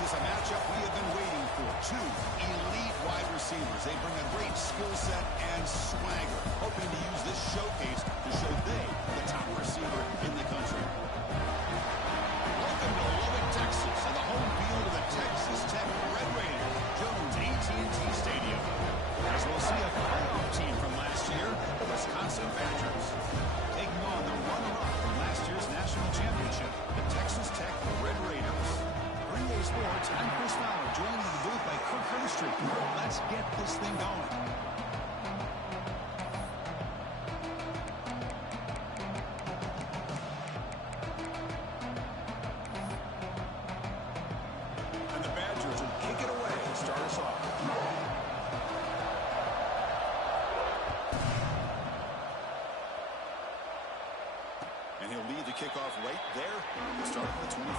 This is a matchup we have been waiting for. Two elite wide receivers. They bring a great skill set and swagger, hoping to use this showcase to show they are the top receiver in the country. Welcome to Lubbock, Texas, and the home field of the Texas Tech Red Raiders, Jones AT&T Stadium. As we'll see a playoff team from last year, the Wisconsin Badgers, taking on the runner-up from last year's national championship, the Texas Tech Red Raiders. Green Day Sports, I'm Chris Fowler, joined in the booth by Kirk Herbstreit. Let's get this thing going. And the Badgers will kick it away to start us off. And he'll lead the kickoff right there to start at the 25.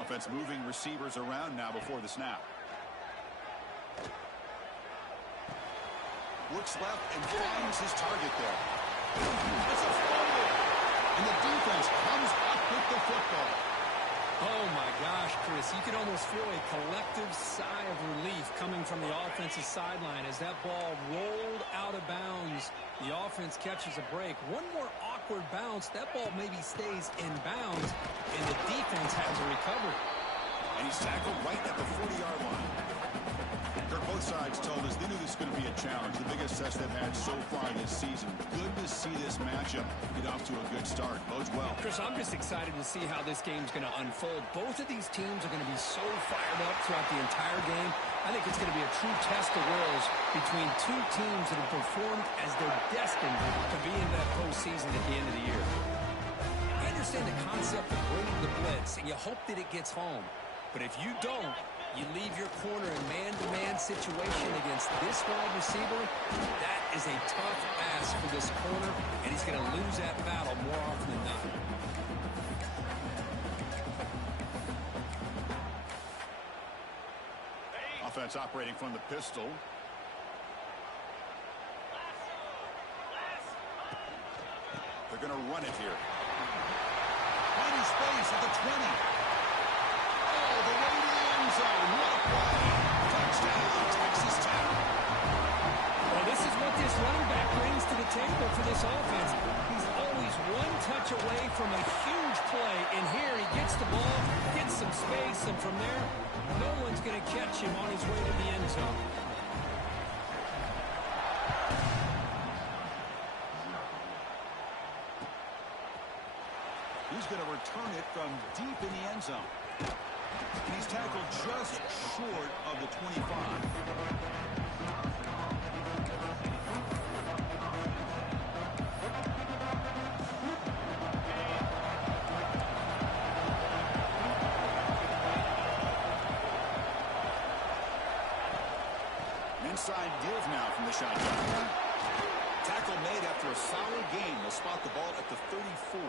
Offense moving receivers around now before the snap. Looks left and finds his target there. It's a fumble. And the defense comes up with the football. Oh, my gosh, Chris. You could almost feel a collective sigh of relief coming from the offensive sideline as that ball rolled out of bounds. The offense catches a break. One more awkward bounce. That ball maybe stays in bounds, and the defense has a recovery. And he's tackled right at the 40-yard line. Kirk, both sides told us they knew this was going to be a challenge, the biggest test they've had so far this season. Good to see this matchup get off to a good start. Bodes well. Chris, I'm just excited to see how this game's going to unfold. Both of these teams are going to be so fired up throughout the entire game. I think it's going to be a true test of wills between two teams that have performed as they're destined to be in that postseason at the end of the year. I understand the concept of bringing the blitz, and you hope that it gets home. But if you don't, you leave your corner in man-to-man situation against this wide receiver. That is a tough ask for this corner, and he's going to lose that battle more often than not. Offense operating from the pistol. They're going to run it here. Finding space at the 20. Oh, the way to the end zone. What a play. Touchdown, Texas Tech. Well, this is what this running back brings to the table for this offense. He's always one touch away from a huge play, and here he gets the ball, gets some space, and from there, no one's going to catch him on his way to the end zone. He's going to return it from deep in the end zone. And he's tackled just short of the 25. Inside give now from the shotgun. Tackle made after a solid game. They'll spot the ball at the 34.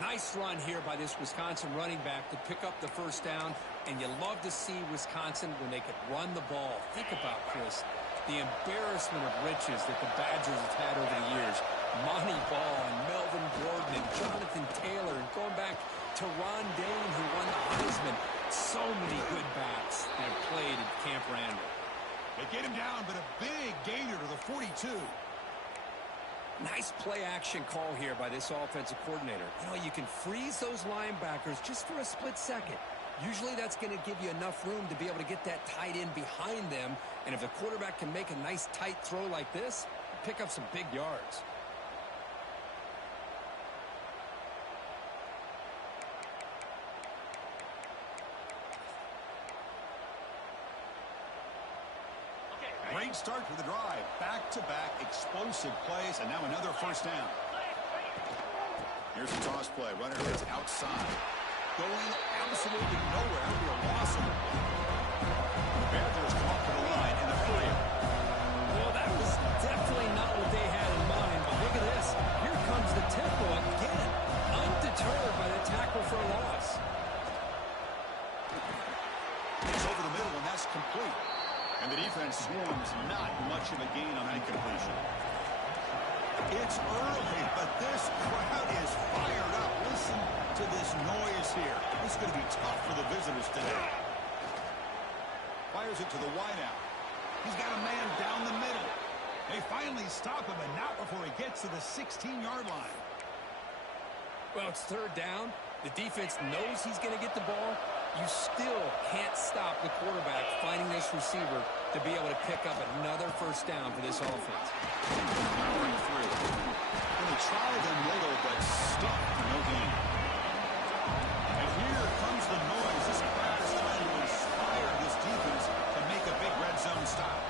Nice run here by this Wisconsin running back to pick up the first down, and you love to see Wisconsin when they could run the ball. Think about, Chris, the embarrassment of riches that the Badgers have had over the years. Monty Ball and Melvin Gordon and Jonathan Taylor, and going back to Ron Dayne, who won the Heisman. So many good backs that have played at Camp Randall. They get him down, but a big gainer to the 42. Nice play-action call here by this offensive coordinator. You know, you can freeze those linebackers just for a split second. Usually that's going to give you enough room to be able to get that tight end behind them. And if the quarterback can make a nice tight throw like this, pick up some big yards. Great start for the drive. Back-to-back explosive plays, and now another first down. Here's a toss play. Runner hits outside. Going absolutely nowhere after a loss of it. The Badgers come up to the line in the 3. Well, that was definitely not what they had in mind. But look at this. Here comes the tempo again. Undeterred by the tackle for a loss. He's over the middle performs. Not much of a gain on that completion. It's early, but this crowd is fired up. Listen to this noise here. This is going to be tough for the visitors today. Fires it to the wideout. He's got a man down the middle. They finally stop him, and not before he gets to the 16-yard line. Well, it's third down. The defense knows he's going to get the ball. You still can't stop the quarterback finding this receiver to be able to pick up another first down for this offense. Powering through. Going to try them little, but stuck for no gain. And here comes the noise. This crowd is trying to inspire this defense to make a big red zone stop.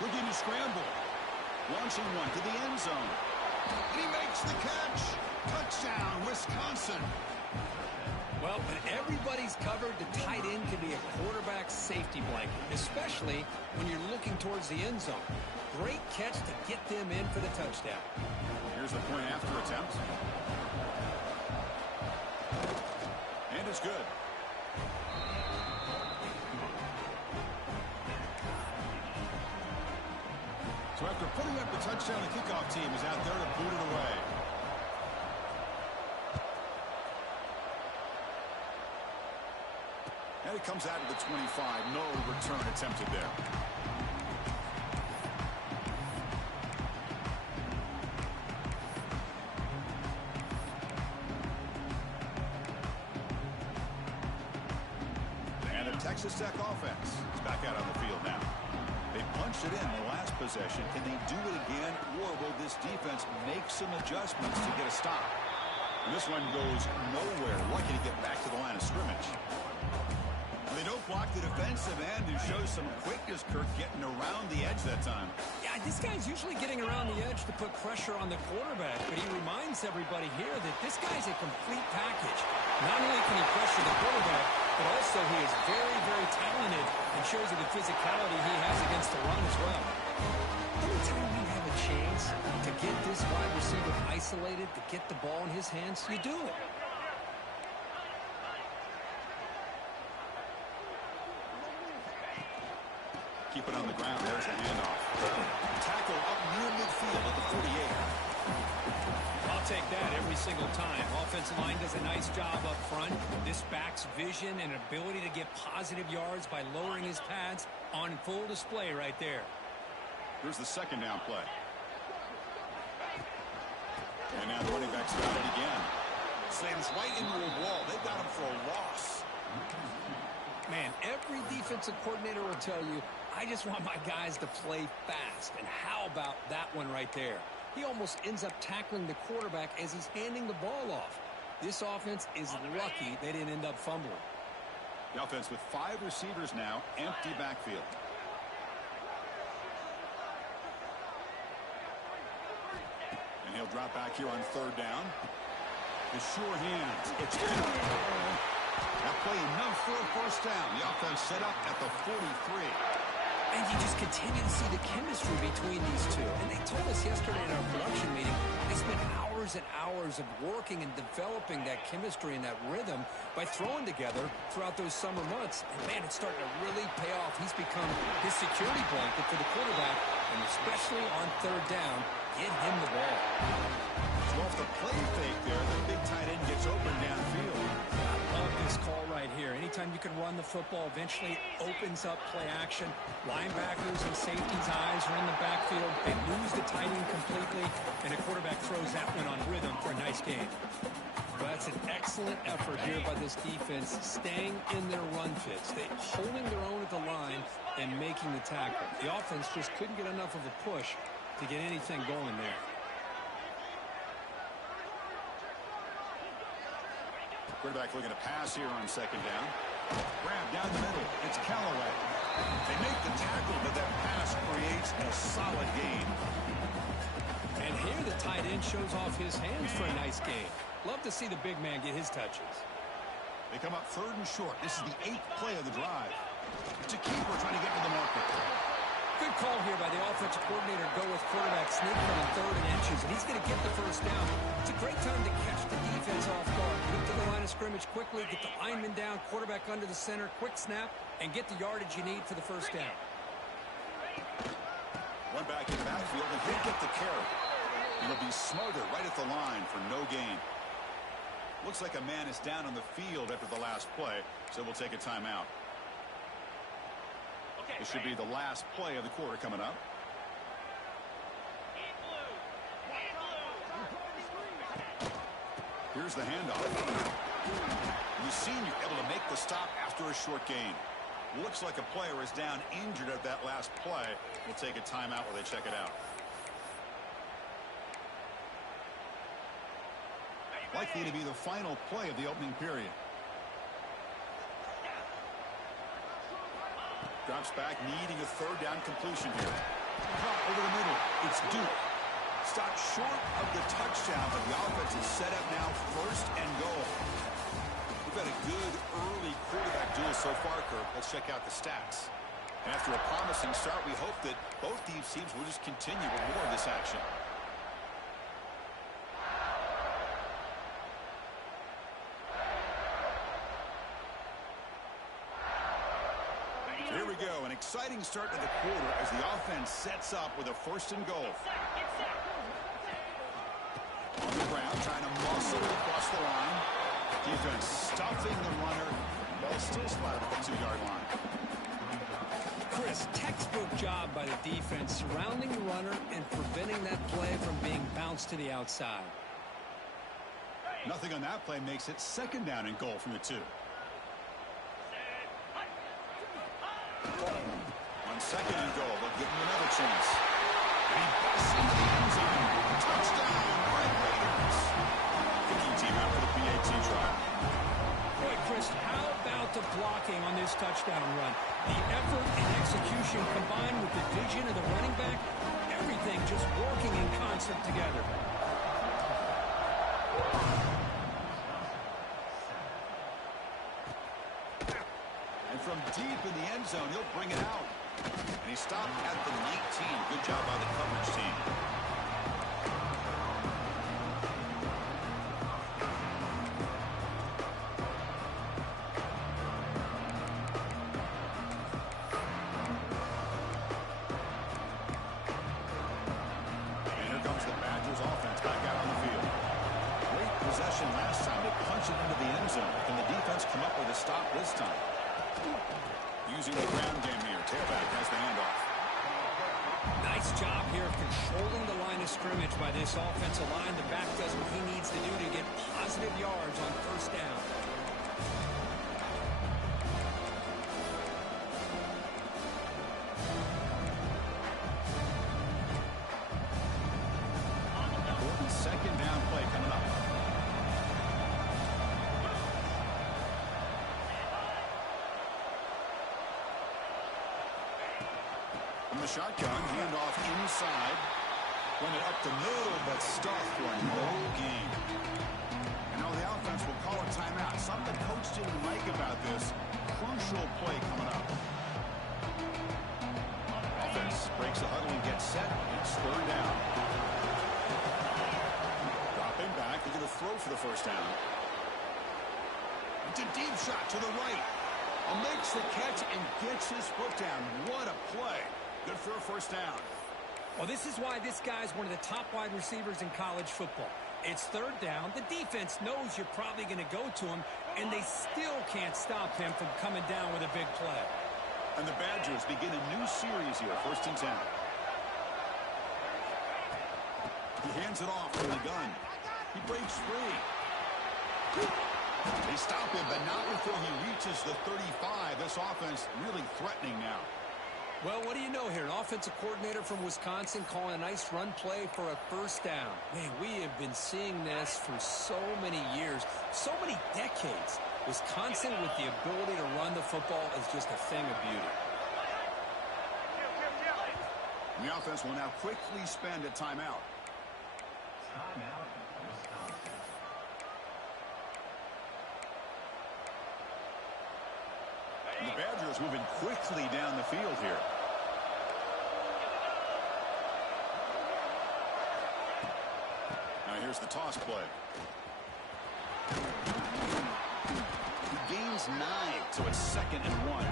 Looking to scramble. Launching one to the end zone. And he makes the catch. Touchdown, Wisconsin. Well, when everybody's covered, the tight end can be a quarterback's safety blanket, especially when you're looking towards the end zone. Great catch to get them in for the touchdown. Here's the point after attempt. And it's good. So after putting up the touchdown, the kickoff team is out there to boot it away. And it comes out to the 25. No return attempted there. And the Texas Tech offense is back out on the field now. They punched it in the last possession. Can they do it again, or will this defense make some adjustments to get a stop? And this one goes nowhere. Lucky to get back to the line of scrimmage. They don't block the defensive end, who shows some quickness, Kirk, getting around the edge that time. Yeah, this guy's usually getting around the edge to put pressure on the quarterback, but he reminds everybody here that this guy's a complete package. Not only can he pressure the quarterback, but also he is very, very talented and shows you the physicality he has against the run as well. Anytime you have a chance to get this wide receiver isolated, to get the ball in his hands, you do it. Keep it on the ground. There's the handoff. Tackle up near midfield at the 48. I'll take that every single time. Offensive line does a nice job up front. This back's vision and ability to get positive yards by lowering his pads on full display right there. Here's the second down play. And now the running back's got it again. Slams right into a wall. They've got him for a loss. Man, every defensive coordinator will tell you, I just want my guys to play fast. And how about that one right there? He almost ends up tackling the quarterback as he's handing the ball off. This offense is lucky they didn't end up fumbling. The offense with 5 receivers now, empty backfield. And he'll drop back here on third down. The sure hands. It's that play enough for a first down. The offense set up at the 43. And you just continue to see the chemistry between these two. And they told us yesterday in our production meeting, they spent hours and hours of working and developing that chemistry and that rhythm by throwing together throughout those summer months. And man, it's starting to really pay off. He's become his security blanket for the quarterback, and especially on third down, get him the ball. So off the play fake there, the big tight end gets open downfield. I love this call right here. Anytime you can run the football, eventually it opens up play action. Linebackers and safeties' eyes are in the backfield. They lose the tight end completely, and the quarterback throws that one on rhythm for a nice gain. Well, that's an excellent effort here by this defense, staying in their run fits. They holding their own at the line and making the tackle. The offense just couldn't get enough of a push to get anything going there. Quarterback looking to pass here on second down. Grab down the middle. It's Callaway. They make the tackle, but that pass creates a solid gain. And here the tight end shows off his hands for a nice gain. Love to see the big man get his touches. They come up third and short. This is the 8th play of the drive. It's a keeper trying to get to the marker. Good call here by the offense. offensive coordinator go with quarterback sneak from the 3rd and inches, and he's going to get the first down. It's a great time to catch the defense off guard. Get to the line of scrimmage quickly, get the lineman down, quarterback under the center, quick snap, and get the yardage you need for the first down. One back in the backfield, and he'll get the carry. It'll be smothered right at the line for no gain. Looks like a man is down on the field after the last play, so we'll take a timeout. This should be the last play of the quarter coming up. Here's the handoff. The senior able to make the stop after a short gain. Looks like a player is down injured at that last play. We'll take a timeout while they check it out. Likely to be the final play of the opening period. Drops back, needing a 3rd down completion here. Over the middle, it's Duke. Stopped short of the touchdown, but the offense is set up now, 1st and goal. We've had a good early quarterback duel so far, Kirk. Let's check out the stats. And after a promising start, we hope that both these teams will just continue with more of this action. Here we go, an exciting start to the quarter as the offense sets up with a 1st and goal. On the ground, trying to muscle it across the line. Defense stuffing the runner. Ball still splattered at the 2-yard line. Chris, textbook job by the defense surrounding the runner and preventing that play from being bounced to the outside. Nothing on that play makes it 2nd down and goal from the 2. On 2nd and goal, they'll give him another chance. He busts into the end zone. Touchdown, Red Raiders. Kicking team out for the PAT trial. Boy, Chris, how about the blocking on this touchdown run? The effort and execution combined with the vision of the running back, everything just working in concert together. And from deep in the end zone, he'll bring it out. And he stopped at the 19. Good job by the coverage team. And here comes the Badgers offense back out on the field. Great possession last time. They punched it into the end zone. Can the defense come up with a stop this time? Using the ground game here. Tailback has the handoff. Nice job here of controlling the line of scrimmage by this offensive line. The back does what he needs to do to get positive yards on 1st down. Important 2nd down play coming up. From the shotgun, handoff inside. Went it up the middle, but stuffed for no gain. And now the offense will call a timeout. Something coach didn't like about this. Crucial play coming up. Offense breaks the huddle and gets set. It's 3rd down. Dropping back. They're going to throw for the 1st down. It's a deep shot to the right. Makes the catch and gets his foot down. What a play. Good for a 1st down. Well, this is why this guy's one of the top wide receivers in college football. It's 3rd down. The defense knows you're probably going to go to him, and they still can't stop him from coming down with a big play. And the Badgers begin a new series here, 1st and 10. He hands it off from the gun. He breaks free. They stop him, but not before he reaches the 35. This offense really threatening now. Well, what do you know here? An offensive coordinator from Wisconsin calling a nice run play for a 1st down. Man, we have been seeing this for so many years, so many decades. Wisconsin with the ability to run the football is just a thing of beauty. And the offense will now quickly spend a timeout. And the Badgers moving quickly down the field here. Here's the toss play. He gains 9, so it's 2nd and 1.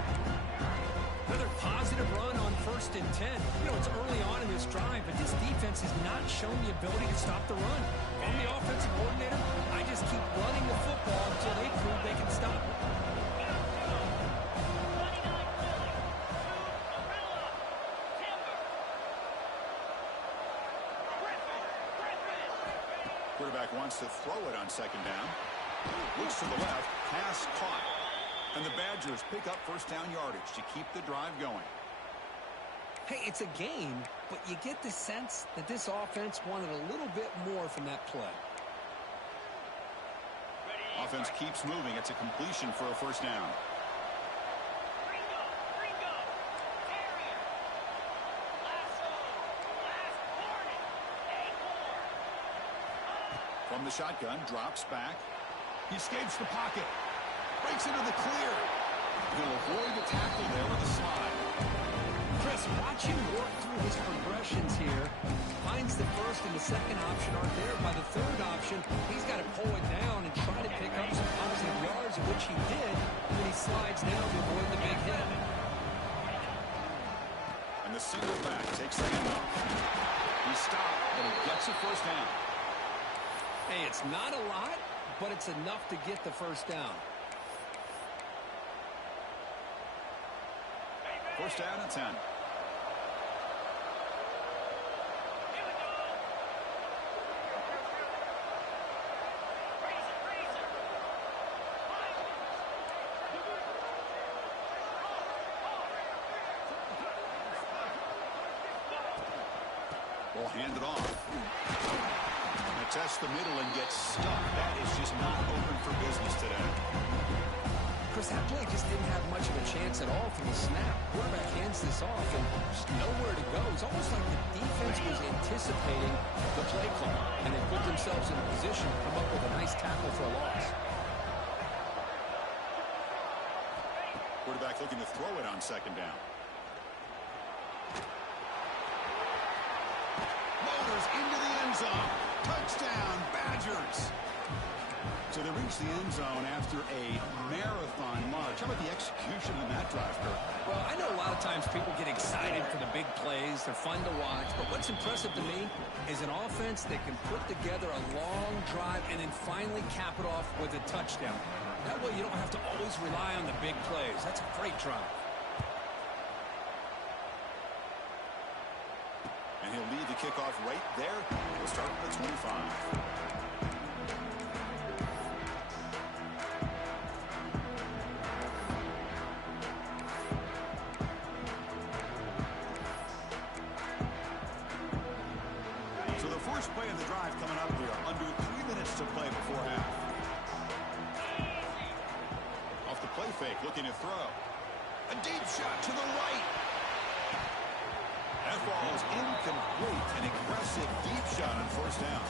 Another positive run on 1st and 10. You know, it's early on in this drive, but this defense has not shown the ability to stop the run. I'm the offensive coordinator. I just keep running the football until they prove they can stop it. Quarterback wants to throw it on 2nd down. Looks to the left, pass caught. And the Badgers pick up 1st down yardage to keep the drive going. Hey, it's a game, but you get the sense that this offense wanted a little bit more from that play. Offense keeps moving. It's a completion for a 1st down. From the shotgun, drops back. He escapes the pocket. Breaks into the clear. He'll avoid the tackle there with a slide. Chris, watch him work through his progressions here. Finds the 1st and the 2nd option aren't there. By the 3rd option, he's got to pull it down and try to pick up some positive yards, of which he did, when he slides down to avoid the big hit. And the single back takes the handoff. He stopped, but he gets a 1st down. Hey, it's not a lot, but it's enough to get the 1st down. 1st down and 10. Will hand it off. Test the middle and gets stuck. That is just not open for business today. Chris, that play just didn't have much of a chance at all from the snap. Quarterback hands this off and just nowhere to go. It's almost like the defense was anticipating the play call, and they put themselves in a position to come up with a nice tackle for a loss. Quarterback looking to throw it on 2nd down. Motors into the end zone. Touchdown, Badgers. So they reach the end zone after a marathon march. How about the execution in that drive, Kirk? Well, I know a lot of times people get excited for the big plays. They're fun to watch. But what's impressive to me is an offense that can put together a long drive and then finally cap it off with a touchdown. That way you don't have to always rely on the big plays. That's a great drive. And he'll lead the kickoff right there. We'll start at the 25. So the first play of the drive coming up here. Under 3 minutes to play before half. Off the play fake, looking to throw. A deep shot to the right. That ball is incomplete. An aggressive deep shot on 1st down.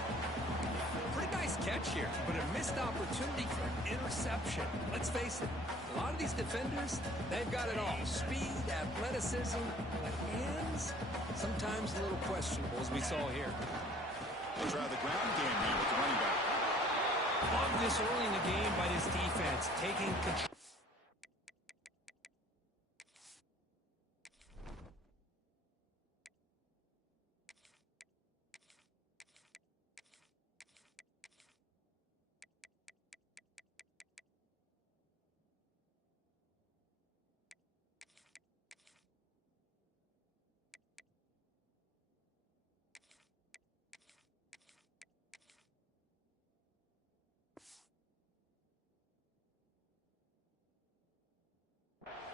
Pretty nice catch here, but a missed opportunity for an interception. Let's face it, a lot of these defenders, they've got it all. Speed, athleticism, but hands, sometimes a little questionable, as we saw here. They'll try the ground game here with the running back. Love this early in the game by this defense, taking control.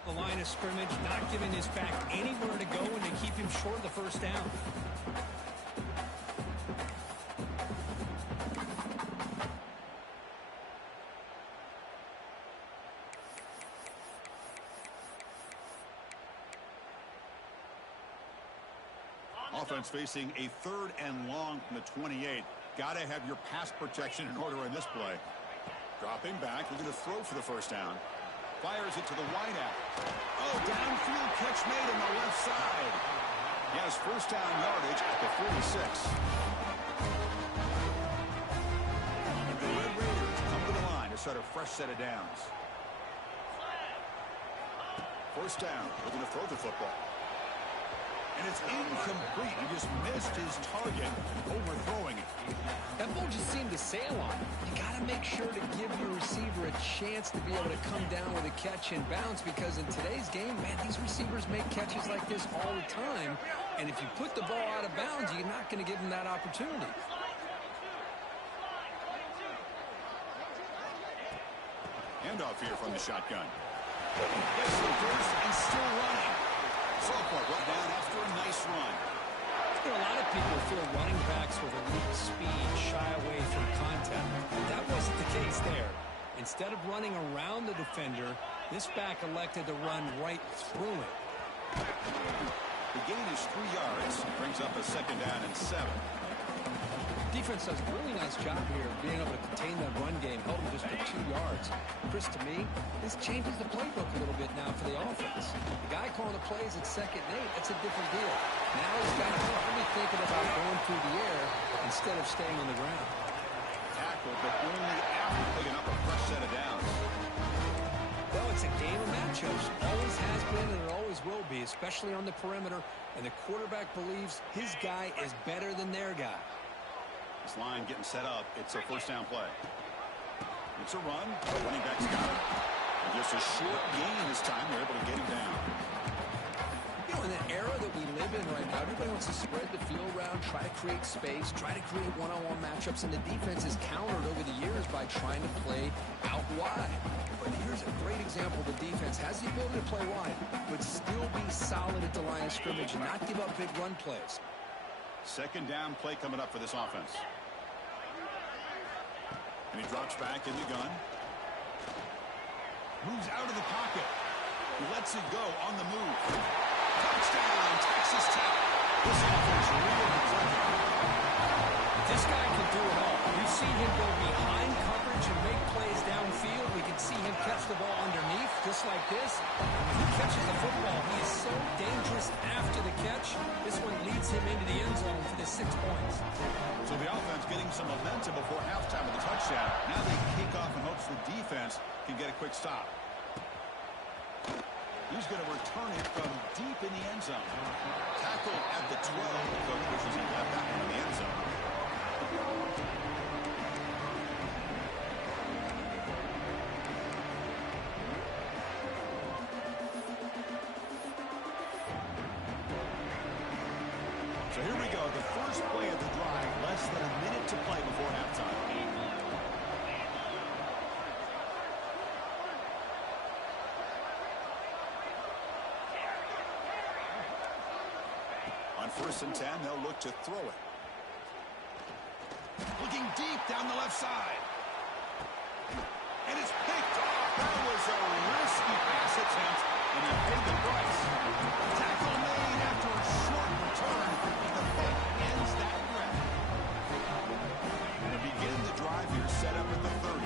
The line of scrimmage, not giving his back anywhere to go, and they keep him short of the 1st down. Offense facing a 3rd and long from the 28. Got to have your pass protection in order in this play. Dropping back, looking to throw for the 1st down. Fires it to the wideout. Oh, downfield catch made on the left side. He has 1st down yardage at the 46. start a fresh set of downs. First down, looking to throw the football. And it's incomplete. He just missed his target, overthrowing it. That ball just seemed to sail on him. You got to make sure to give your receiver a chance to be able to come down with a catch and bounce, because in today's game, man, these receivers make catches like this all the time. And if you put the ball out of bounds, you're not going to give them that opportunity. Handoff here from the shotgun. Gets the first and still running. Sophomore brought down after a nice run. You know, a lot of people feel running backs with elite speed shy away from contact, but that wasn't the case there. Instead of running around the defender, this back elected to run right through it. The gain is 3 yards. Brings up a second down and 7. Defense does a really nice job here of being able to contain that run game, held him just for 2 yards. Chris, to me, this changes the playbook a little bit now for the offense. The guy calling the plays at 2nd and 8, that's a different deal. Now he's got to probably thinking about going through the air instead of staying on the ground. Tackle, but only after picking up a fresh set of downs. Well, it's a game of matchups. Always has been and it always will be, especially on the perimeter. And the quarterback believes his guy is better than their guy. This line getting set up. It's a first down play. It's a run. The running back's got it. And just a short gain this time. They're able to get him down. You know, in the era that we live in right now, everybody wants to spread the field around, try to create space, try to create one-on-one matchups, and the defense is countered over the years by trying to play out wide. But here's a great example. The defense has the ability to play wide, but still be solid at the line of scrimmage and not give up big run plays. Second down play coming up for this offense. And he drops back in the gun. Moves out of the pocket. He lets it go on the move. Touchdown, Texas Tech. This offense really clicking. This guy can do it all. We've seen him go behind coverage and make plays downfield. We can see him catch the ball underneath, just like this. When he catches the football, he is so dangerous after the catch. This one leads him into the end zone for the 6 points. So the offense getting some momentum before halftime with the touchdown. Now they kick off in hopes the defense can get a quick stop. He's going to return it from deep in the end zone. Tackle at the 12. Coach pushes him back into the end zone. So here we go, the first play of the drive, less than a minute to play before halftime. On 1st and 10, they'll look to throw it. Looking deep down the left side. And it's picked off. That was a risky pass attempt, and he paid the price. Tackle made after a short return. The pick ends that threat. And to begin the drive here, set up at the 30.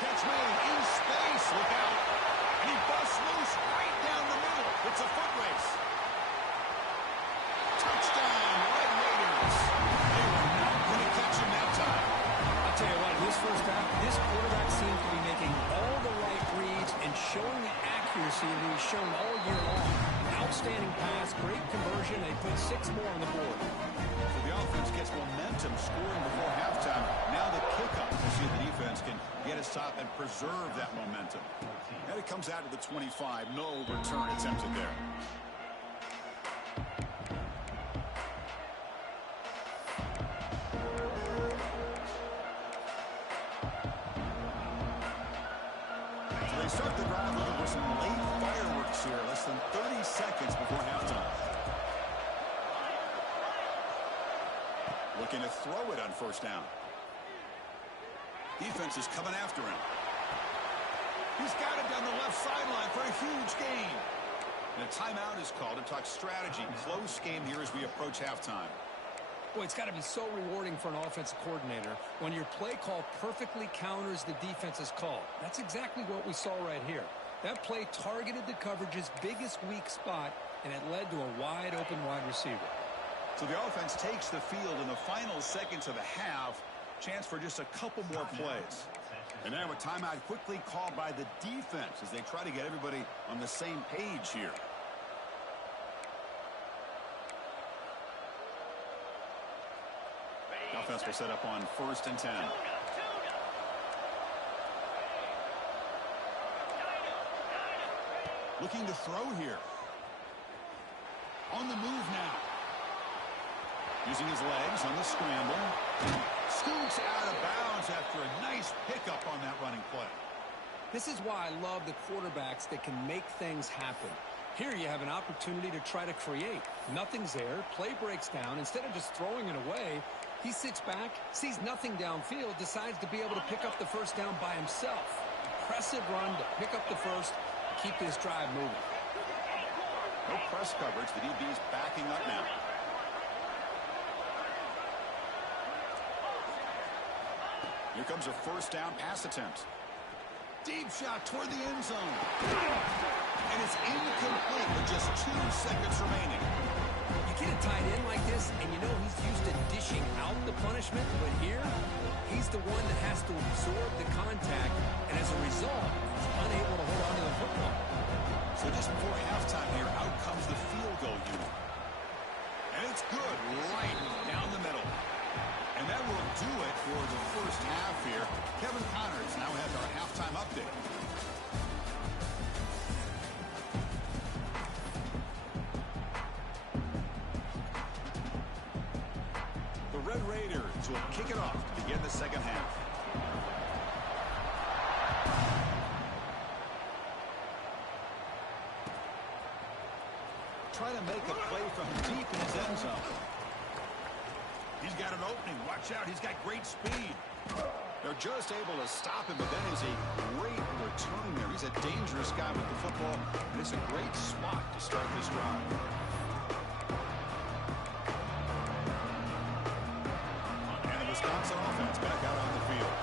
Catch made in space. Look out. And he busts loose right down the middle. It's a foot race. Touchdown, Red Raiders. They were not going to catch him that time. I'll tell you what, in this first half, this quarterback seems to be making all the right reads and showing the accuracy that he's shown all year long. Outstanding pass, great conversion. They put 6 more on the board. So the offense gets momentum scoring before halftime. Now the kickoff. We'll see if the defense can get a stop and preserve that momentum. And it comes out to the 25. No return attempted there. So they start the drive looking for some late fireworks here. Less than 30 seconds before halftime. Looking to throw it on 1st down. Defense is coming after him. He's got it down the left sideline for a huge gain. And a timeout is called to talk strategy. Close game here as we approach halftime. Boy, it's got to be so rewarding for an offensive coordinator when your play call perfectly counters the defense's call. That's exactly what we saw right here. That play targeted the coverage's biggest weak spot, and it led to a wide open wide receiver. So the offense takes the field in the final seconds of the half. Chance for just a couple more plays. And now a timeout quickly called by the defense as they try to get everybody on the same page here. Offense will set up on 1st and 10. Looking to throw here. On the move now. Using his legs on the scramble. Scoots out of bounds after a nice pickup on that running play. This is why I love the quarterbacks that can make things happen. Here you have an opportunity to try to create. Nothing's there. Play breaks down. Instead of just throwing it away, he sits back, sees nothing downfield, decides to be able to pick up the first down by himself. Impressive run to pick up the first, keep this drive moving. No press coverage. The DB's backing up now. Here comes a first down pass attempt. Deep shot toward the end zone. And it's incomplete with just 2 seconds remaining. You get a tight end like this, and you know he's used to dishing out the punishment, but here, he's the one that has to absorb the contact, and as a result, he's unable to hold on to the football. So just before halftime here, out comes the field goal unit. And it's good, right down the middle. And that will do it for the first half here. Kevin Connors now has our halftime update. The Red Raiders will kick it off to begin the second half. Try to make a play from deep in his end zone. He's got an opening. Watch out. He's got great speed. They're just able to stop him, but that is a great return there. He's a dangerous guy with the football, and it's a great spot to start this drive. And the Wisconsin offense back out on the field.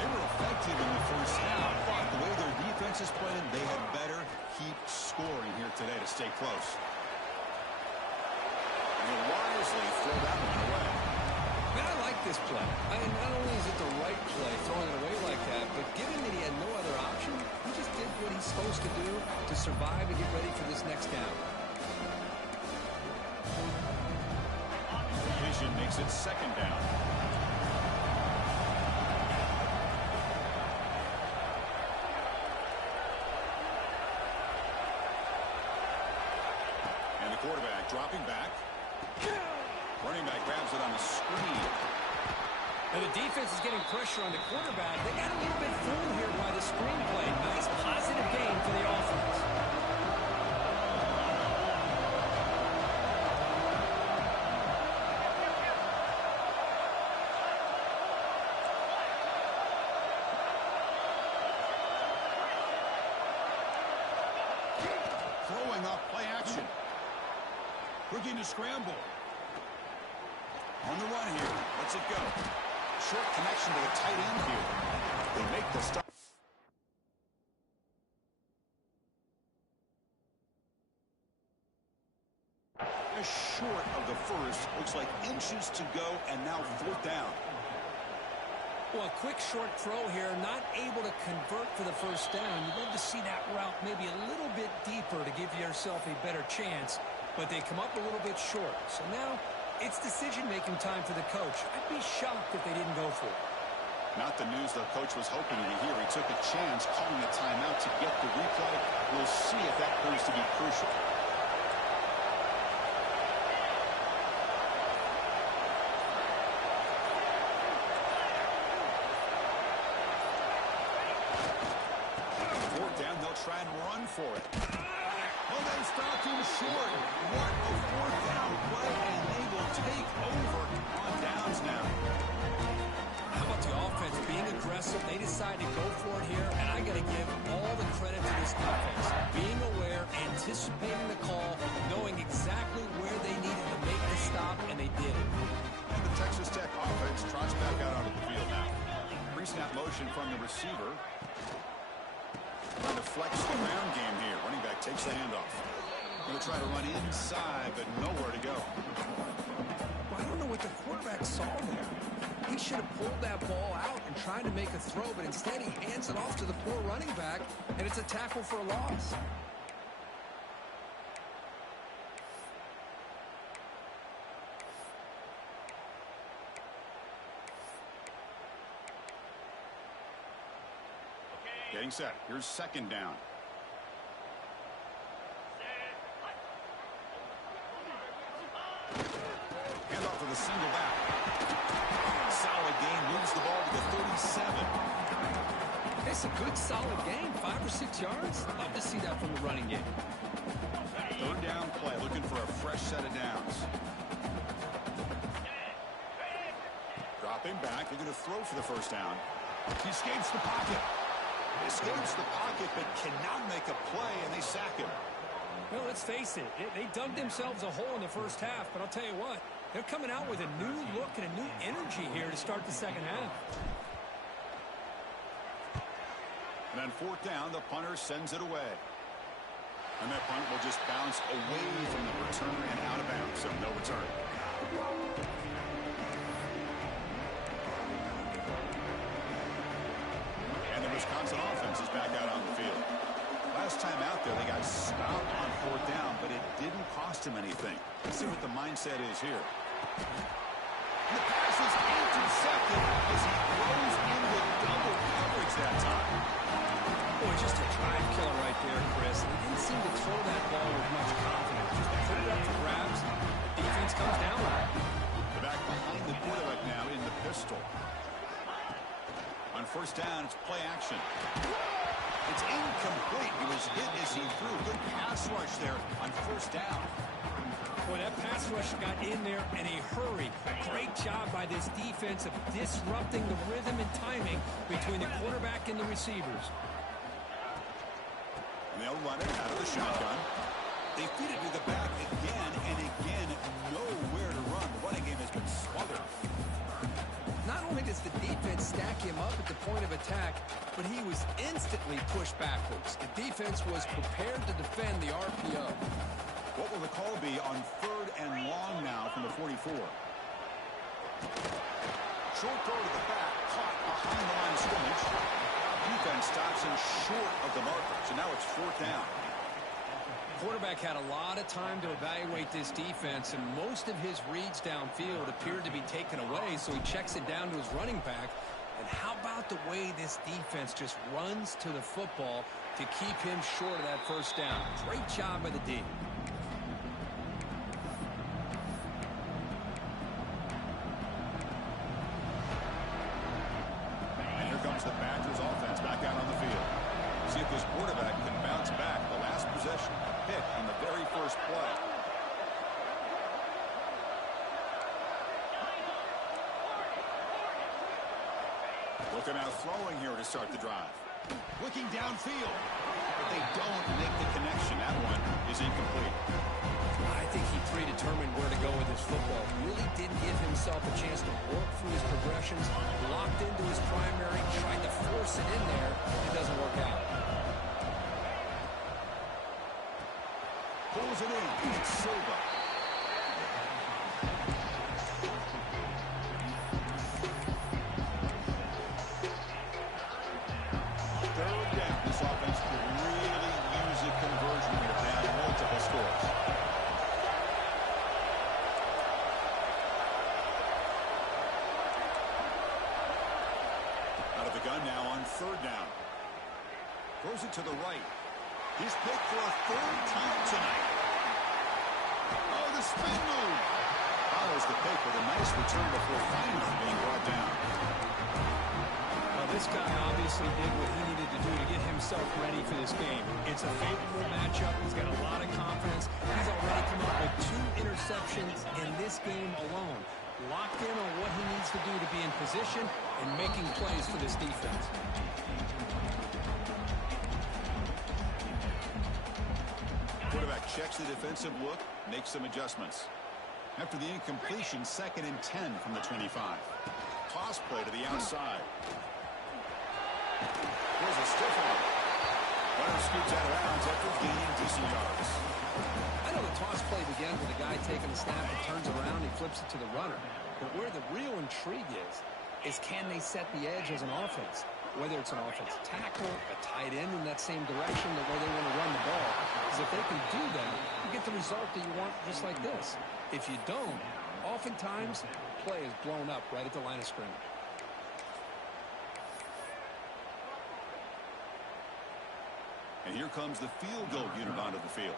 They were effective in the first half, but the way their defense is playing, they had better keep scoring here today to stay close. And they wisely throw that one away. Man, I like this play. I mean, not only is it the right play, throwing it away like that, but given that he had no other option, he just did what he's supposed to do to survive and get ready for this next down. Vision makes it second down. And the quarterback dropping back. Running back grabs it on the screen. And the defense is getting pressure on the quarterback. They got a little bit fooled here by the screen play. Nice positive gain for the offense. Throwing off play action. Looking to scramble. On the run here. Lets it go. Short connection to the tight end here. They make the stop. Short of the first. Looks like inches to go, and now 4th down. Well, a quick short throw here, not able to convert for the first down. You'd love to see that route maybe a little bit deeper to give yourself a better chance, but they come up a little bit short. So now it's decision-making time for the coach. I'd be shocked if they didn't go for it. Not the news the coach was hoping to hear. He took a chance calling a timeout to get the replay. We'll see if that proves to be crucial. Try and run for it. Oh, they stopped him short. What a 4th down play, and they will take over on downs now. How about the offense being aggressive? They decide to go for it here, and I got to give all the credit to this defense. Being aware, anticipating the call, knowing exactly where they needed to make the stop, and they did it. And the Texas Tech offense trots back out onto the field now. Pre-snap motion from the receiver. Trying to flex the ground game here. Running back takes the handoff. He'll try to run inside, but nowhere to go. Well, I don't know what the quarterback saw there. He should have pulled that ball out and tried to make a throw, but instead he hands it off to the poor running back, and it's a tackle for a loss. Getting set. Here's second down. Hand off to the single back. Solid game. Moves the ball to the 37. It's a good, solid game. 5 or 6 yards. Love to see that from the running game. Third down play. Looking for a fresh set of downs. Dropping back. Looking to throw for the first down. He escapes the pocket. Escapes the pocket, but cannot make a play, and they sack him. Well, let's face it. They dug themselves a hole in the first half, but I'll tell you what. They're coming out with a new look and a new energy here to start the second half. And on fourth down, the punter sends it away. And that punt will just bounce away from the return and out of bounds, so no return. And the Wisconsin offense is back out on the field. Last time out there, they got stopped on fourth down, but it didn't cost him anything. Let's see what the mindset is here. And the pass is intercepted as he throws into double coverage that time. Boy, just a drive killer right there, Chris. They didn't seem to throw that ball with much confidence. Just put it up for grabs. The defense comes down with it. The back behind the quarterback now in the pistol. On first down, it's play action. It's incomplete. He was hit as he threw. Good pass rush there on first down. Boy, that pass rush got in there in a hurry. Great job by this defense of disrupting the rhythm and timing between the quarterback and the receivers. And they'll run it out of the shotgun. They feed it to the back again and again. Nowhere to run. The running game has been smothered. Not only does the defense stack him up at the point of attack, but he was instantly pushed backwards. The defense was prepared to defend the RPO. What will the call be on third and long now from the 44? Short throw to the back, caught behind the line of scrimmage. Defense stops him short of the marker, so now it's fourth down. Quarterback had a lot of time to evaluate this defense, and most of his reads downfield appeared to be taken away, so he checks it down to his running back. And how about the way this defense just runs to the football to keep him short of that first down? Great job by the D. And here comes the Badgers offense back out on the field. See if this quarterback can bounce back. The last possession, pick on the very first play. Looking out throwing here to start the drive. Looking downfield, but they don't make the connection. That one is incomplete. I think he predetermined where to go with his football. Really didn't give himself a chance to work through his progressions. Locked into his primary, tried to force it in there. It doesn't work out. Pulls it in. It's Silva. Third down. This offense could really use a conversion here, down multiple scores. Out of the gun now on third down. Throws it to the right. He's picked for a third time tonight. Oh, the spin move. Follows the pick with a nice return before finally being brought down. Well, this guy obviously did what he needed to do to get himself ready for this game. It's a favorable matchup. He's got a lot of confidence. He's already come up with 2 interceptions in this game alone. Locked in on what he needs to do to be in position and making plays for this defense. Quarterback checks the defensive look, makes some adjustments. After the incompletion, 2nd and 10 from the 25. Toss play to the outside. There's a stiff one. Runners scoops out of bounds after gaining decent yards. I know the toss play begins with a guy taking the snap and turns around and flips it to the runner. But where the real intrigue is can they set the edge as an offense? Whether it's an offensive tackle, a tight end in that same direction, the way they want to run the ball. Because if they can do that, you get the result that you want just like this. If you don't, oftentimes, play is blown up right at the line of scrimmage. And here comes the field goal unit onto the field.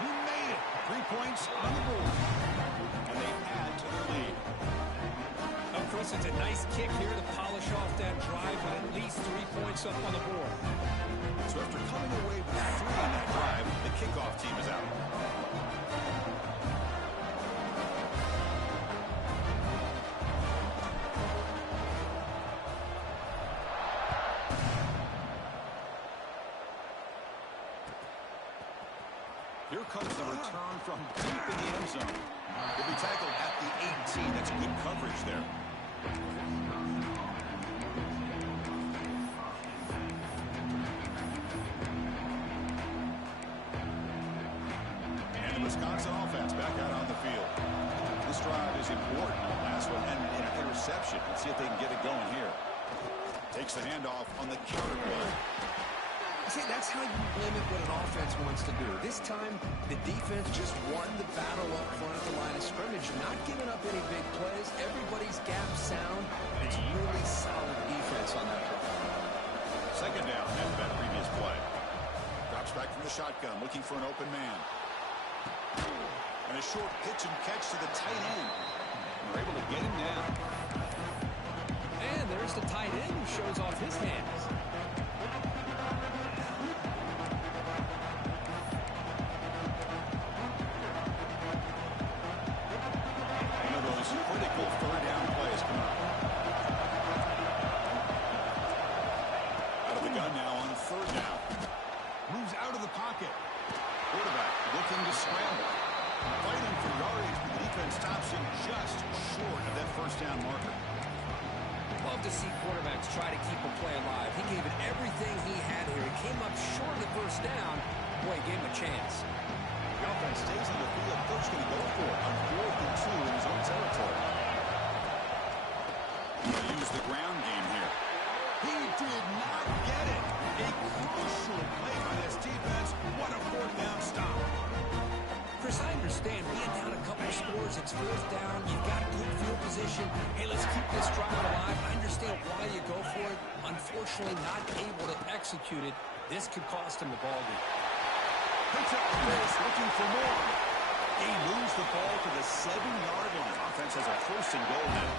He made it. 3 points on the board. And they add to their lead. Of course, it's a nice kick here to polish off that drive with at least 3 points up on the board. So after coming away with 3 on that drive, the kickoff team is out. Here comes the return from deep in the end zone. He'll be tackled at the 18. That's good coverage there. And the Wisconsin offense back out on the field. This drive is important. The last one ended in an interception. Let's see if they can get it going here. Takes the handoff on the counter play. See, that's how you limit what an offense wants to do. This time, the defense just won the battle up front at the line of scrimmage, not giving up any big plays. Everybody's gap sound. It's really solid defense on that play. Second down after that previous play. Drops back from the shotgun, looking for an open man. And a short pitch and catch to the tight end. They're able to get him down. And there's the tight end who shows off his hands. Critical third down plays come up. Out of the gun now on third down. Moves out of the pocket. Quarterback looking to scramble. Fighting for yardage, but the defense stops him just short of that first down marker. Love to see quarterbacks try to keep a play alive. He gave it everything he had here. He came up short of the first down. Boy, he gave him a chance. The offense stays on the field. Coach going to go for it on 4th and 2 in his own territory. He'll use the ground game here. He did not get it. A crucial play by this defense. What a 4th down stop. Chris, I understand being down a couple of scores. It's 4th down. You've got good field position. Hey, let's keep this drive alive. I understand why you go for it. Unfortunately, not able to execute it. This could cost him the ball game. Picks up the pace, looking for more. He moves the ball to the 7-yard line. Offense has a 1st and goal now.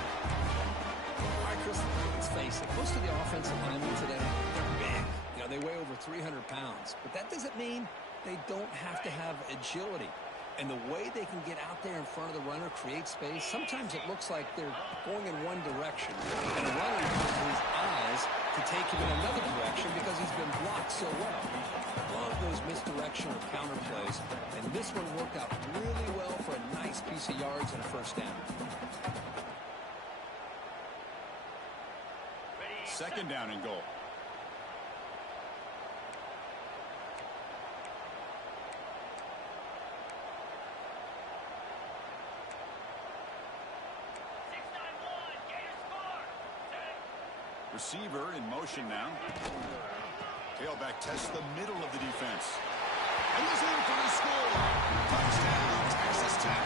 All right, Chris, let's face it. Most of the offensive linemen today, they're big. You know, they weigh over 300 pounds. But that doesn't mean they don't have to have agility. And the way they can get out there in front of the runner, create space, sometimes it looks like they're going in one direction. And a runner uses his eyes to take him in another direction because he's been blocked so well. Love those misdirection or counter plays. And this one worked out really well for a nice piece of yards and a 1st down. 2nd down and goal. Receiver in motion now. Tailback tests the middle of the defense. And he's in for the score. Touchdown, Texas Tech.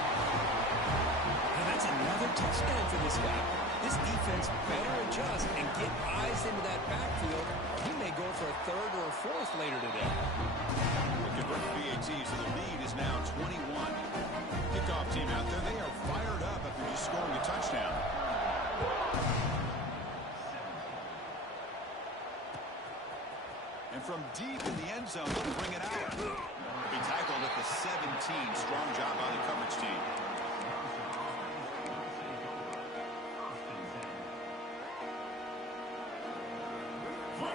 And that's another touchdown for this guy. This defense better adjust and get eyes into that backfield. He may go for a 3rd or a 4th later today. Looking for PAT, so the lead is now 21. Kickoff team out there. They are fired up after just scoring a touchdown. And from deep in the end zone, they'll bring it out. He'll be tackled at the 17. Strong job by the coverage team.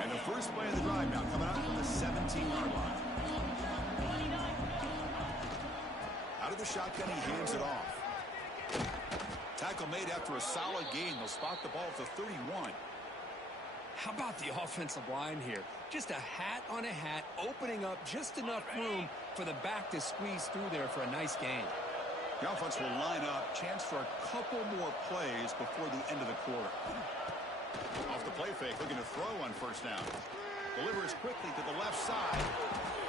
And the first play of the drive now coming out from the 17-yard line. Out of the shotgun, he hands it off. Tackle made after a solid gain. They'll spot the ball at the 31. How about the offensive line here? Just a hat on a hat, opening up just enough room for the back to squeeze through there for a nice gain. The offense will line up. Chance for a couple more plays before the end of the quarter. Off the play fake, looking to throw on first down. Delivers quickly to the left side.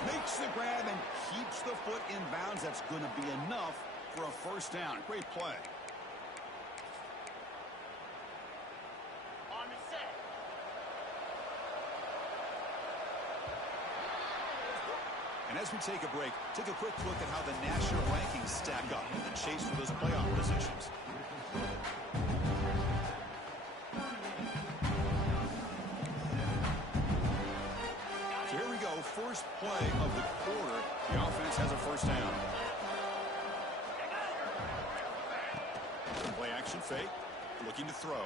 Makes the grab and keeps the foot in bounds. That's going to be enough for a first down. Great play. On the set. And as we take a break, take a quick look at how the national rankings stack up in the chase for those playoff positions. So here we go, first play of the quarter. The offense has a first down. Play action fake, looking to throw.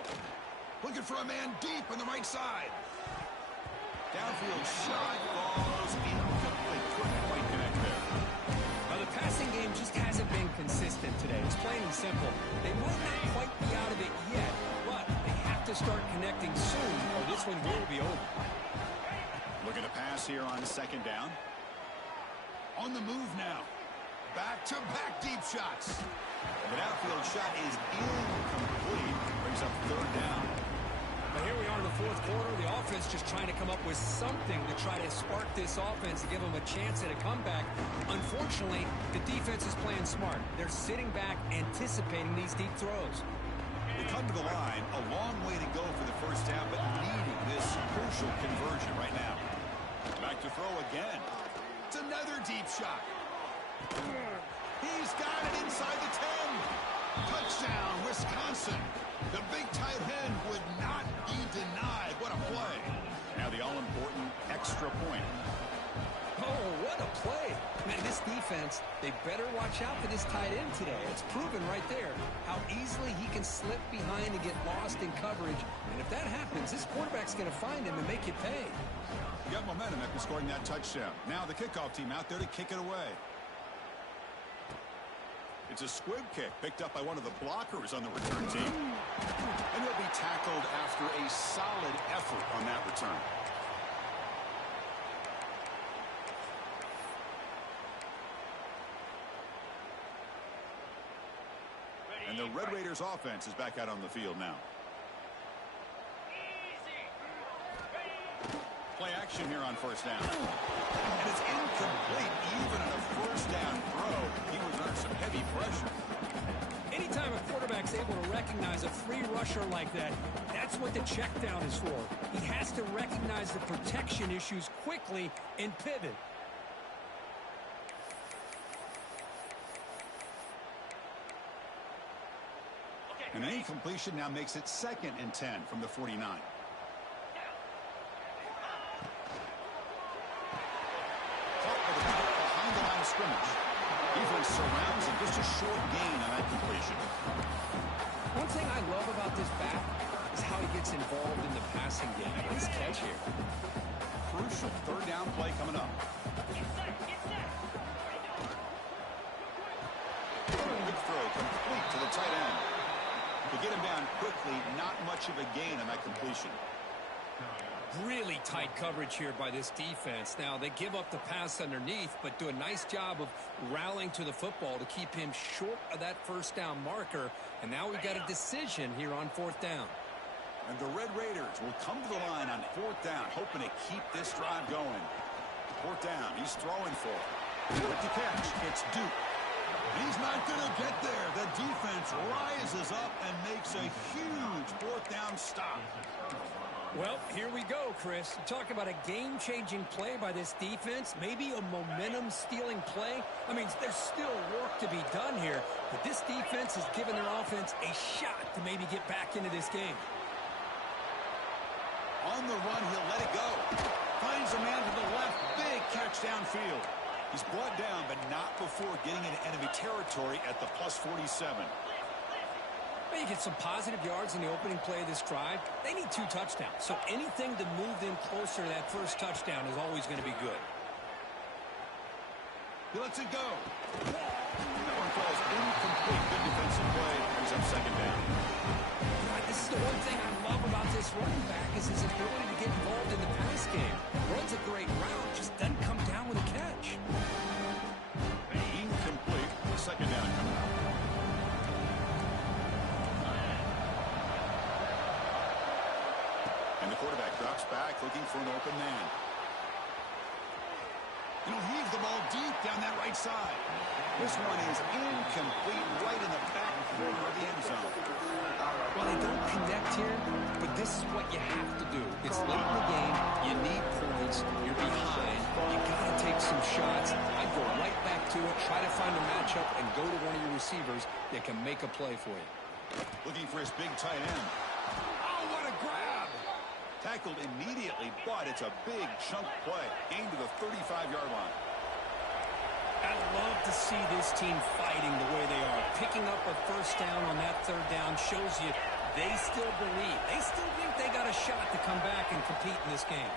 Looking for a man deep on the right side. Downfield shot falls incomplete. Couldn't quite connect there. Now, the passing game just hasn't been consistent today. It's plain and simple. They might not quite be out of it yet, but they have to start connecting soon or this one will be over. Looking to pass here on second down. On the move now. Back-to-back deep shots. The downfield shot is incomplete. Brings up third down. But here we are in the fourth quarter. The offense just trying to come up with something to try to spark this offense to give them a chance at a comeback. Unfortunately, the defense is playing smart. They're sitting back, anticipating these deep throws. They come to the line, a long way to go for the first down, but needing this crucial conversion right now. Back to throw again. It's another deep shot. He's got it inside the 10. Touchdown, Wisconsin. The big tight end would not be denied. What a play. Now the all-important extra point. Oh, what a play. Man, this defense, they better watch out for this tight end today. It's proven right there how easily he can slip behind and get lost in coverage. And if that happens, this quarterback's going to find him and make it pay. You got momentum after scoring that touchdown. Now the kickoff team out there to kick it away. It's a squib kick picked up by one of the blockers on the return team. And he'll be tackled after a solid effort on that return. And the Red Raiders offense is back out on the field now. Play action here on first down. And it's incomplete. Even on a first down throw, he was under some heavy pressure. Anytime a quarterback's able to recognize a free rusher like that, that's what the check down is for. He has to recognize the protection issues quickly and pivot. And an incompletion now makes it 2nd and 10 from the 49. Behind the line of scrimmage. Defense surrounds him. Just a short gain on that completion. One thing I love about this back is how he gets involved in the passing game. Nice catch here. Crucial third down play coming up. Good throw, complete to the tight end. To get him down quickly, not much of a gain on that completion. Really tight coverage here by this defense. Now, they give up the pass underneath, but do a nice job of rallying to the football to keep him short of that first down marker. And now we've got a decision here on fourth down. And the Red Raiders will come to the line on fourth down, hoping to keep this drive going. Fourth down, he's throwing for it. Quick to catch, it's Duke. He's not going to get there. The defense rises up and makes a huge fourth down stop. Well, here we go, Chris. Talk about a game-changing play by this defense, maybe a momentum-stealing play. I mean, there's still work to be done here, but this defense has given their offense a shot to maybe get back into this game. On the run, he'll let it go. Finds a man to the left. Big catch downfield. He's brought down, but not before getting into enemy territory at the +47. Well, you get some positive yards in the opening play of this drive. They need 2 touchdowns, so anything to move them closer to that first touchdown is always going to be good. He lets it go. That one falls incomplete. Good defensive play. Brings up second down. This is the one thing I love about this running back is his ability to get involved in the pass game. Runs a great route, just doesn't come down with a catch. Incomplete. Second down coming up. And the quarterback drops back looking for an open man. And he'll heave the ball deep down that right side. This one is incomplete, right in the back corner of the end zone. Well, they don't connect here, but this is what you have to do. It's late in the game. You need points. You're behind. You got to take some shots. I'd go right back to it, try to find a matchup, and go to one of your receivers that can make a play for you. Looking for his big tight end. Oh, what a grab! Tackled immediately, but it's a big chunk play. Aimed to the 35-yard line. I love to see this team fighting the way they are. Picking up a first down on that third down shows you they still believe. They still think they got a shot to come back and compete in this game.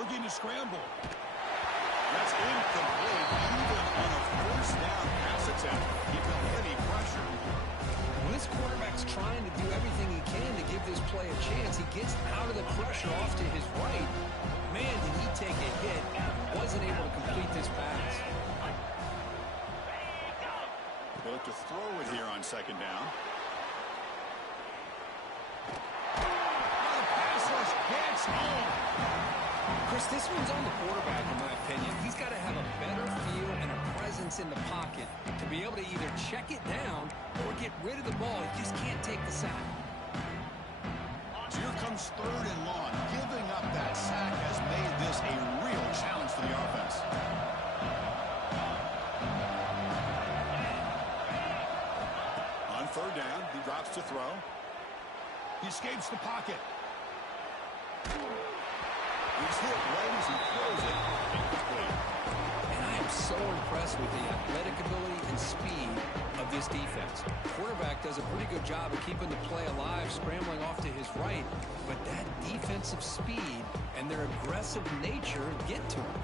Looking to scramble. That's incomplete. Even on a first down pass attempt, keeping heavy pressure. When this quarterback's trying to do everything he can to give this play a chance, he gets out of the pressure off to his right. Man, did he take a hit. Wasn't able to complete this pass. They look to throw it here on second down. The pass rush gets home. Chris, this one's on the quarterback, in my opinion. He's got to have a better feel and a presence in the pocket to be able to either check it down or get rid of the ball. He just can't take the sack. So here comes third and long. Giving up that sack has made this a real challenge for the offense. On third down, he drops to throw. He escapes the pocket. He's hit right as he throws it. Incomplete. And I am so impressed with the athletic ability and speed of this defense. Quarterback does a pretty good job of keeping the play alive, scrambling off to his right, but that defensive speed and their aggressive nature get to him.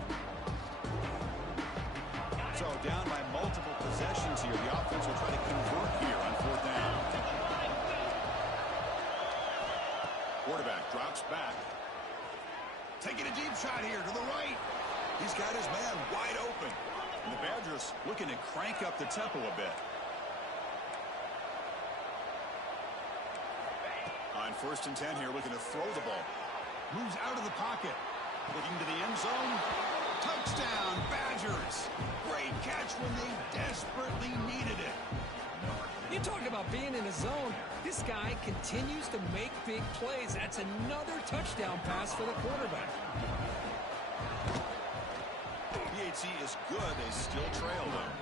So down by multiple possessions here. The offense will try to convert here on fourth down. Quarterback drops back. Taking a deep shot here to the right. He's got his man wide open. And the Badgers looking to crank up the tempo a bit. On first and 10 here, looking to throw the ball. Moves out of the pocket. Looking to the end zone. Touchdown, Badgers. Great catch when they desperately needed it. You talk about being in a zone. This guy continues to make big plays. That's another touchdown pass for the quarterback. PHC is good. They still trail, though.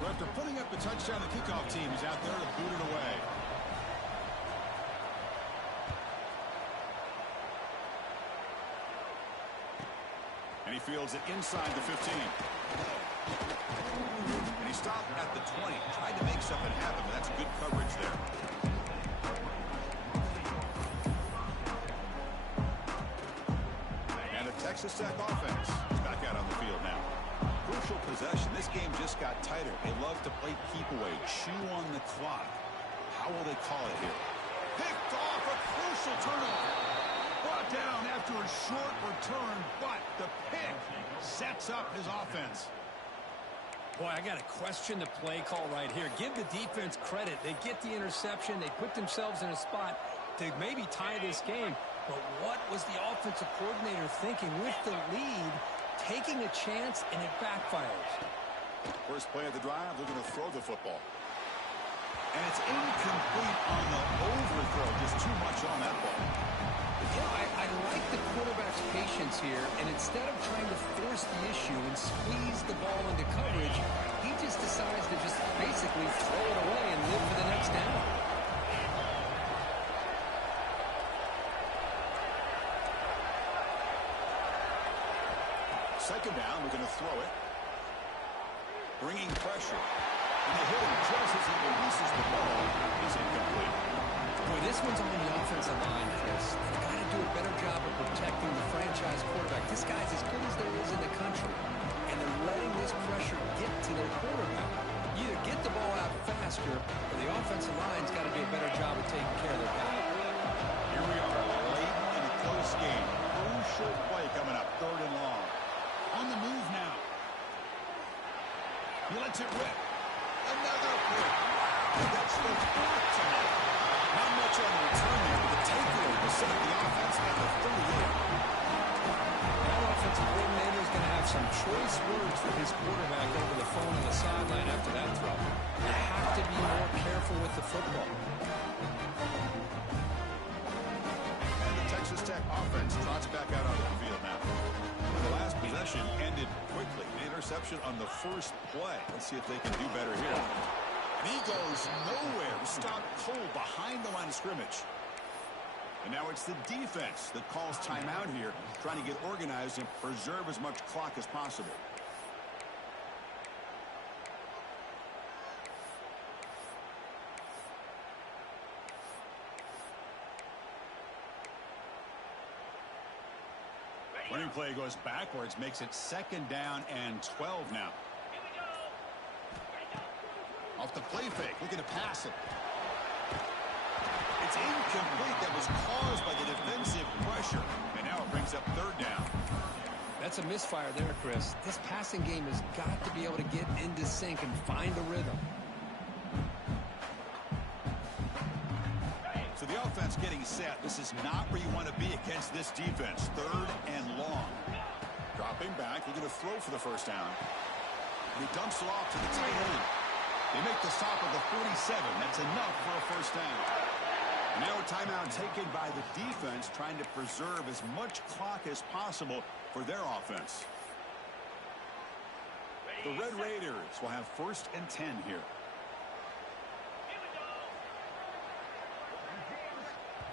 So after putting up the touchdown, the kickoff team is out there to boot it away. And he fields it inside the 15. And he stopped at the 20. Tried to make something happen, but that's good coverage there. And the Texas Tech offense is back out on the field now. Crucial possession. This game just got tighter. They love to play keep away, chew on the clock. How will they call it here? Picked off, a crucial turnover. Brought down after a short return, but the pick sets up his offense. Boy, I got to question the play call right here. Give the defense credit. They get the interception. They put themselves in a spot to maybe tie this game. But what was the offensive coordinator thinking with the lead, taking a chance, and it backfires? First play of the drive, looking to throw the football. And it's incomplete on the overthrow. Just too much on that ball. Yeah, I like the quarterback's patience here, and instead of trying to force the issue and squeeze the ball into coverage, he just decides to just basically throw it away and live for the next down. Second down, we're going to throw it. Bringing pressure. And they hit him just as he releases the ball. Is incomplete. Boy, this one's on the offensive line, Chris. They've got to do a better job of protecting the franchise quarterback. This guy's as good as there is in the country, and they're letting this pressure get to their quarterback. You either get the ball out faster, or the offensive line's got to do a better job of taking care of their guy. Here we are, late in a close game. Crucial play coming up, 3rd and long. On the move now. He lets it rip. Another pick. That's the 4th tonight. Not much on the return there, but the takeaway will set up the offense at the 38. That offensive coordinator is going to have some choice words for his quarterback over the phone on the sideline after that throw. You have to be more careful with the football. And the Texas Tech offense trots back out onto the field now. The last possession ended quickly. An interception on the first play. Let's see if they can do better here. And he goes nowhere. Stopped cold behind the line of scrimmage. And now it's the defense that calls timeout here, trying to get organized and preserve as much clock as possible. Running play goes backwards, makes it 2nd down and 12 now. Off the play fake, looking to pass it. It's incomplete. That was caused by the defensive pressure. And now it brings up 3rd down. That's a misfire there, Chris. This passing game has got to be able to get into sync and find a rhythm. So the offense getting set. This is not where you want to be against this defense. 3rd and long. Dropping back. He's going to throw for the 1st down. And he dumps it off to the tight end. They make the stop at the 47. That's enough for a 1st down. And now a timeout taken by the defense, trying to preserve as much clock as possible for their offense. The Red Raiders will have 1st and 10 here.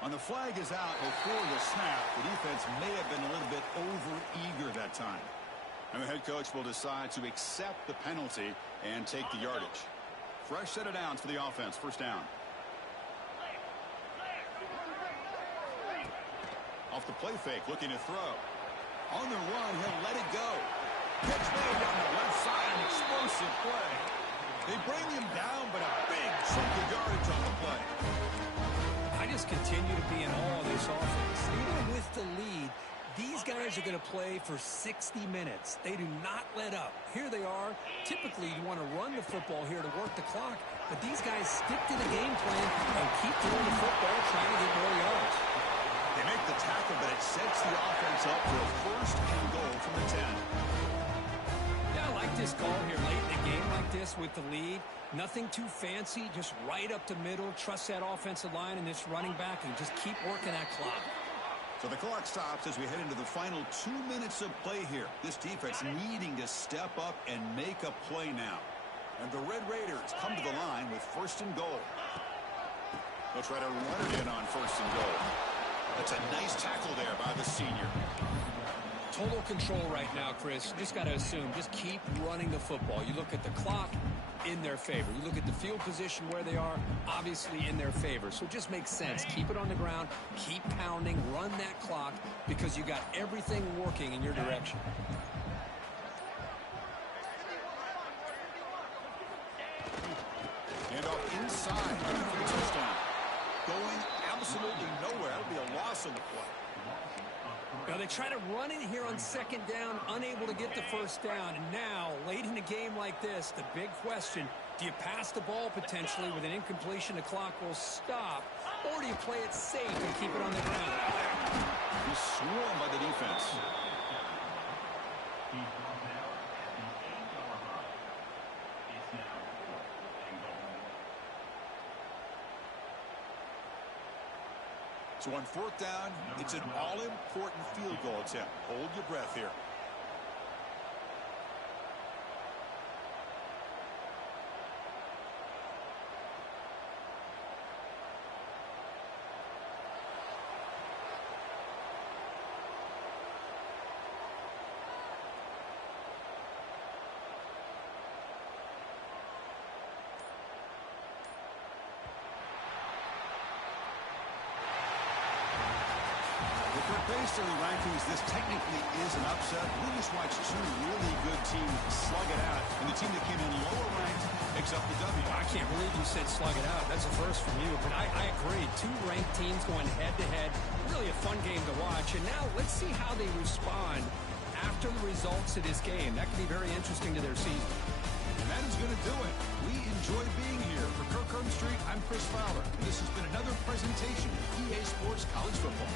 On the flag is out before the snap. The defense may have been a little bit over-eager that time. And the head coach will decide to accept the penalty and take the yardage. Fresh set of downs for the offense. 1st down. Off the play fake, looking to throw. On the run, he'll let it go. Catch made down the left side, an explosive play. They bring him down, but a big chunk of yardage on the play. I just continue to be in awe of this offense. Even with the lead, these guys are going to play for 60 minutes. They do not let up. Here they are. Typically, you want to run the football here to work the clock, but these guys stick to the game plan and keep throwing the football, trying to get more yards. They make the tackle, but it sets the offense up for a 1st and goal from the 10. Yeah, I like this call here late in a game like this with the lead. Nothing too fancy, just right up the middle. Trust that offensive line and this running back and just keep working that clock. So the clock stops as we head into the final 2 minutes of play here. This defense needing to step up and make a play now. And the Red Raiders come to the line with 1st and goal. They'll try to run it in on 1st and goal. That's a nice tackle there by the senior. Total control right now, Chris. You just got to assume, just keep running the football. You look at the clock, in their favor. You look at the field position where they are, obviously in their favor. So it just makes sense. Keep it on the ground, keep pounding, run that clock, because you got everything working in your direction. And off inside for the touchdown. Going absolutely nowhere. That'll be a loss on the play. Now they try to run it here on 2nd down, unable to get the 1st down. And now, late in a game like this, the big question, do you pass the ball potentially with an incompletion? The clock will stop. Or do you play it safe and keep it on the ground? He's swarmed by the defense. So on 4th down, it's an all-important field goal attempt. Hold your breath here. today's early rankings, this technically is an upset. We just watched two really good teams slug it out, and the team that came in lower ranked picks up the W. I can't believe you said slug it out. That's a first from you, but I agree. Two ranked teams going head-to-head. Really a fun game to watch. And now let's see how they respond after the results of this game. That could be very interesting to their season. And that is going to do it. We enjoy being here. For Kirk Herbstreit, I'm Chris Fowler. And this has been another presentation of EA Sports College Football.